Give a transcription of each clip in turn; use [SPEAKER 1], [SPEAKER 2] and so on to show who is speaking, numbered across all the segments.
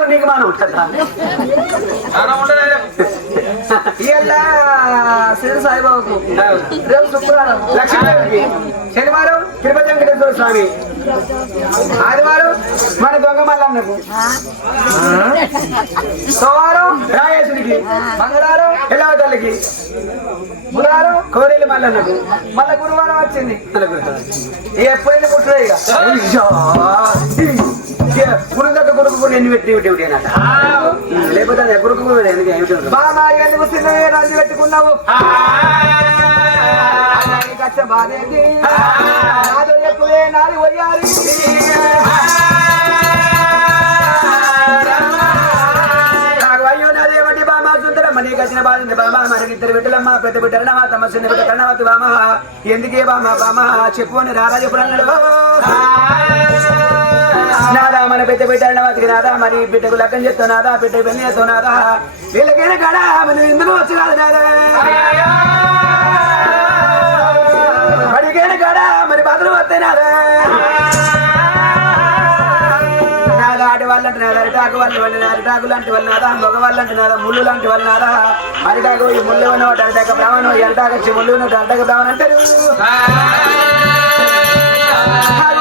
[SPEAKER 1] లేకపోతే నీకు మనం శ్రీ సాయిబాబుకు. రేపు శుక్రవారం. లక్ష్మీదేవికి. శనివారం తిరుపతి వెంకటేశ్వర స్వామి. ఆదివారం మన దొంగ మల్లన్నకు సోమవారం రాయేశుడికి. మంగళవారం ఎల్లవ తల్లికి బుధవారం కోరేలి మల్లన్నకు. మళ్ళా గురువారం వచ్చింది. ఎప్పుడైనా పుట్టుడే ఇక. గురుదక్క గురుకు కూడా ఎన్ని పెట్టి లేకపోతే అది గురుకు కూడా ఎందుకు ఏమిటి ఉండదు. బాబా ఎందుకు చిన్నగా రంది పెట్టుకున్నావు? కచ్చ నాదో ఎక్కువే నాది వయ్యాలి బామా మనకి ఇద్దరు బిడ్డలమ్మ పెద్ద తమ చిన్న బిడ్డ కన్నవతి బామ ఎందుకే బామ బామ చెప్పు అని రారాజు పురాణుడు నాదా మన పెద్ద బిడ్డ బతికి నాదా. మరి బిడ్డకు లక్కం చెప్తా నాదా బిడ్డ పెళ్ళి చేస్తావు నాదా. వీళ్ళకైనా కాడా? మనం ఎందుకు వచ్చి కాదు నాదా? మడికైనా కాడా? మరి బదులు వస్తాయి నాదా? నాదా అరిటాకు వాళ్ళు వాళ్ళు అరిటాకు లాంటి వాళ్ళు నాదా మగ వాళ్ళంటే నాదా ముళ్ళు లాంటి వాళ్ళు నాదా? అరిటాకు ఈ ముళ్ళు ఉన్న అరిటాక బ్రాహ్మణం ఎంటాక వచ్చి ముళ్ళు ఉన్న అరిటాక బ్రాహ్మణం అంటారు.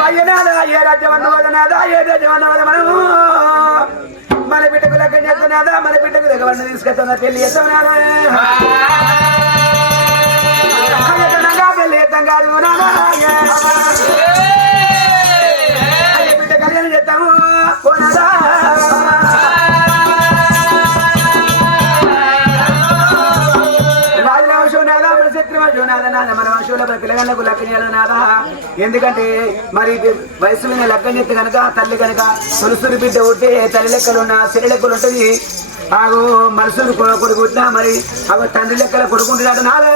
[SPEAKER 1] అయ్యనాదా ఏ! రాజ్యం అన్నవాదనాదా ఏ! రాజ్యం అన్నవాద మన బిడ్డకు లెక్క చేస్తున్నాదా మన బిడ్డకు దగ్గర తీసుకెళ్తున్నా పెళ్ళి చేస్తున్నాదా పెళ్ళి చేద్దాం కాదు బిడ్డ కళ్యాణం చేద్దాము. ఓ నాదా శత్రుమశివనాథ నాథ మన వంశంలో లెక్క చేయాలి నాథ ఎందుకంటే మరి వయసు మీద లెక్క చేస్తే కనుక తల్లి కనుక తొలుసురు బిడ్డ ఉంటే తల్లి లెక్కలు ఉన్న సిరి లెక్కలు ఉంటుంది. ఆగు మనసులు కొడుకు మరి అవి తండ్రి లెక్కల కొడుకుంటున్నాడు నాదే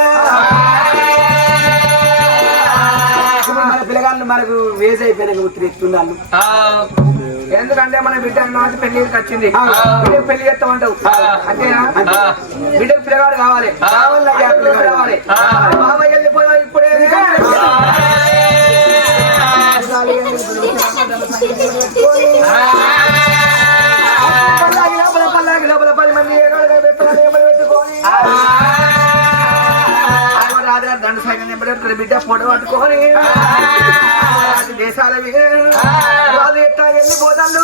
[SPEAKER 1] పిల్లగాళ్ళు మనకు వేజ్ అయిపోయినాక ఉత్తిరి ఎత్తున్నాళ్ళు
[SPEAKER 2] ఆ,
[SPEAKER 1] ఎందుకంటే మన బిడ్డ అన్నది పెళ్ళికి వచ్చింది. బిడ్డకు పెళ్ళి చేస్తామంటావు. అంతేనా? బిడ్డకు పిల్లగాడు కావాలి. కావాలి కావాలి బాబాయ్ వెళ్ళిపోయావు ఇప్పుడే బిడ్డ పొడ పట్టుకొని దేశాల వెళ్ళిపోతాను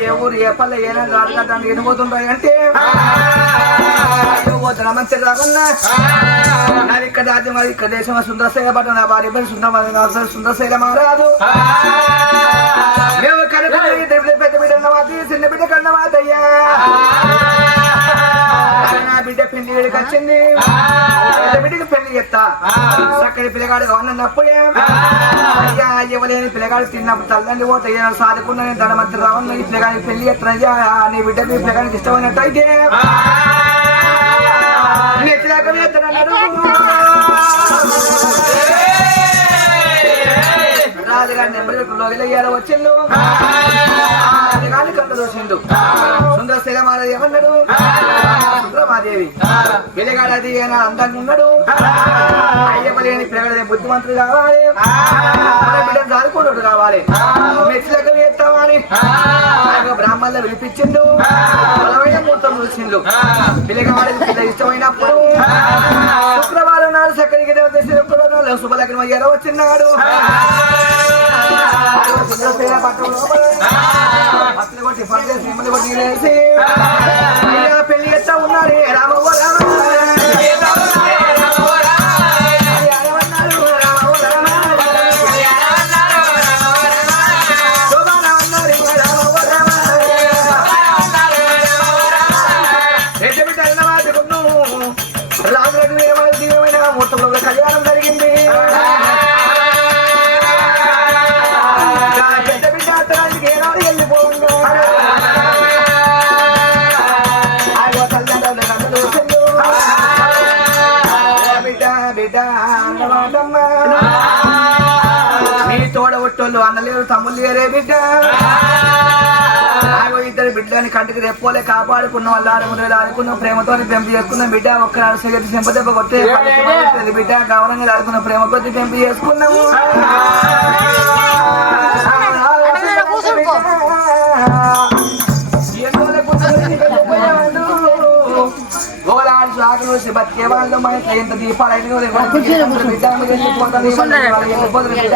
[SPEAKER 1] ఏ ఊరు ఏ పల్లె ఏనా కాదు కదా దాన్ని ఎనిపోతుంటాయి అంటే పోతున్నా ఇక్కడ అది మరి ఇక్కడ దేశం సుందరశైల పట్ల నా భార్య పేరు సుందర సుందరశైల మారాదు మేము కనుక పెద్ద బిడ్డ చిన్న బిడ్డ కన్నవాదయ్యా నా బిడ్డ పిండి వచ్చింది. పెళ్ళి చేస్తా. చక్కని పిల్లగాడు కావాలన్నప్పుడే అయ్యా ఇవ్వలేని పిల్లగాడు తిన్నప్పుడు తల్లండి పోతే సాదుకున్న నేను ధనమంత్రి రావన్న ఈ పిల్లగానికి పెళ్ళి చేస్తానయ్యా నీ బిడ్డకి ఈ పిల్లగానికి నెత్తిలాక వేస్తానన్నాడు రాజుగారి నెమ్మది లోగిలయ్యారు వచ్చిండు. సుందరమాదేవి పిల్లగాడు అందంగా ఉన్నాడు అయ్యప్ప లేని పిల్లగాడు బుద్ధిమంతుడు కావాలి. మన బిడ్డను దాదుకోడు కావాలి. మెట్లకు వేస్తామని బ్రాహ్మణులు వినిపించిండు. బలమైన మూర్తం చూసిండు పిల్లగాడికి పిల్ల ఇష్టమైనప్పుడు శుక్రవారం నాడు సక్కడికి శుక్రవారం నాడు శుభలగ్నం అయ్యారో వచ్చినాడు సుందరసేన పట్టణం లోపల కొట్టి పని మిమ్మల్ని కొట్టి వేసి పెళ్ళి and I'm a whatever. ఒట్టోళ్ళు అన్నలేరు తమ్ముళ్ళు లేరే బిడ్డ. ఇద్దరు బిడ్డని కంటికి రెప్పోలే కాపాడుకున్న వాళ్ళు ఆడుకున్న ఆడుకున్న ప్రేమతో పెంపు చేసుకున్న. బిడ్డ ఒక్కనాడు సిగరెట్ చెంప దెబ్బ కొట్టే బిడ్డ గౌరవంగా ఆడుకున్న ప్రేమ కొద్ది పెంపు చేసుకున్నాము. సాగులు వచ్చి బతికే వాళ్ళు మా ఇంట్లో ఎంత దీపాలు అయిన బిడ్డ వాళ్ళు బిడ్డ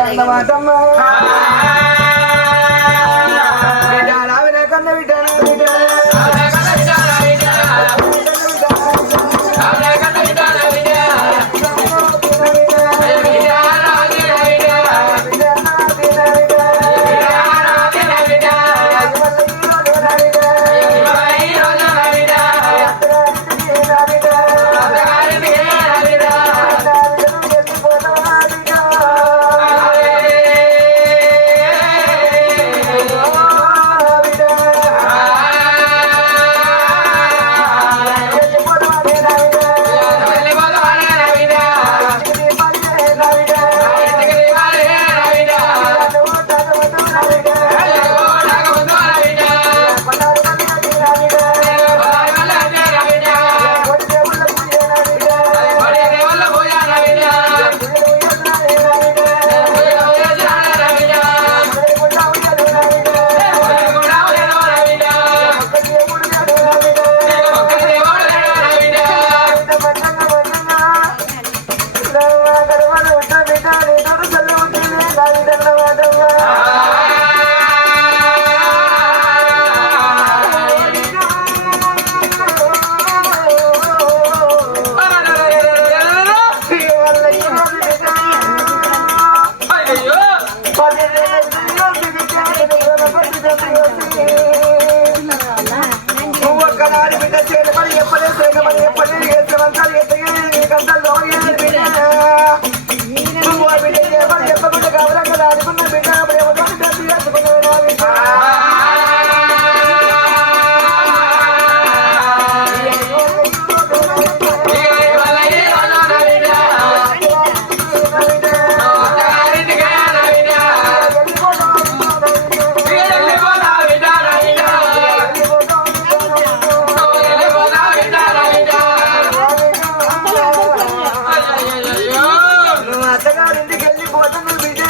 [SPEAKER 1] పోతను బిడ్డ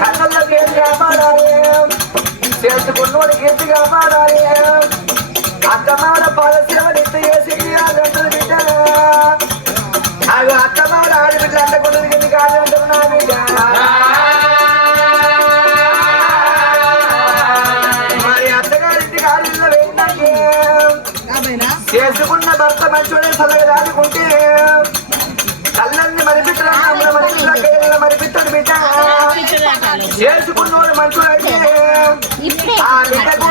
[SPEAKER 1] కళ్ళల్లో కేసు కాపాడాలి చేసుకున్నోడు కేసు కాపాడాలి అత్తమాడ పాలసీమని ఎత్తు చేసి అంటుంది బిడ్డ అవి అత్తమాడ ఆడబిడ్డ అంటకుండా కింది కాదు అంటున్నా బిడ్డ మరి అత్తగారింటికి ఆడపిల్ల వెళ్ళినాకే చేసుకున్న భర్త మంచోడే చల్లగా దాడుకుంటే
[SPEAKER 3] ఇప్పుడే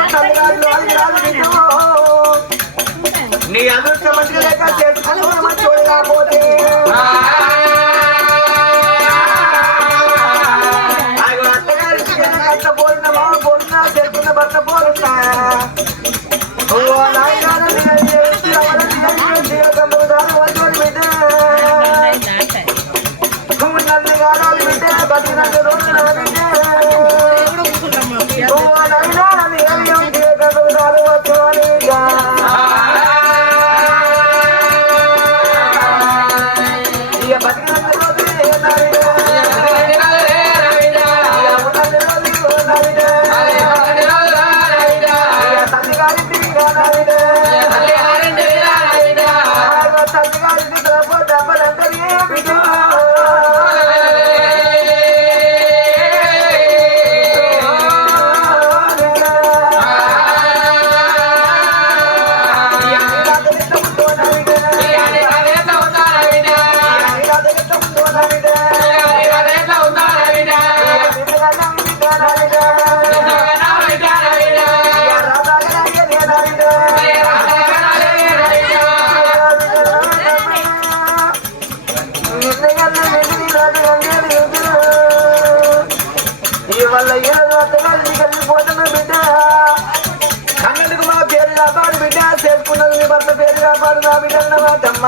[SPEAKER 1] నా బిడ్డల మాతమ్మ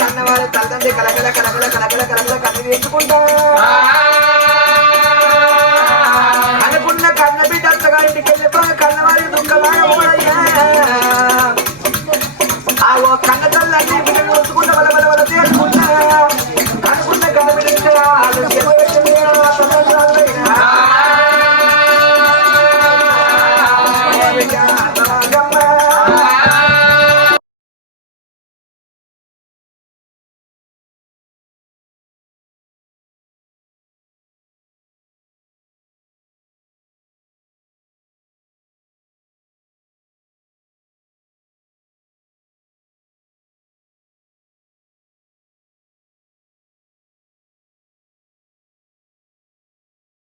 [SPEAKER 1] కన్నవారి తల్లిదండ్రి కలకల కలకల కలకల కలకల కన్ను వేసుకుంటా.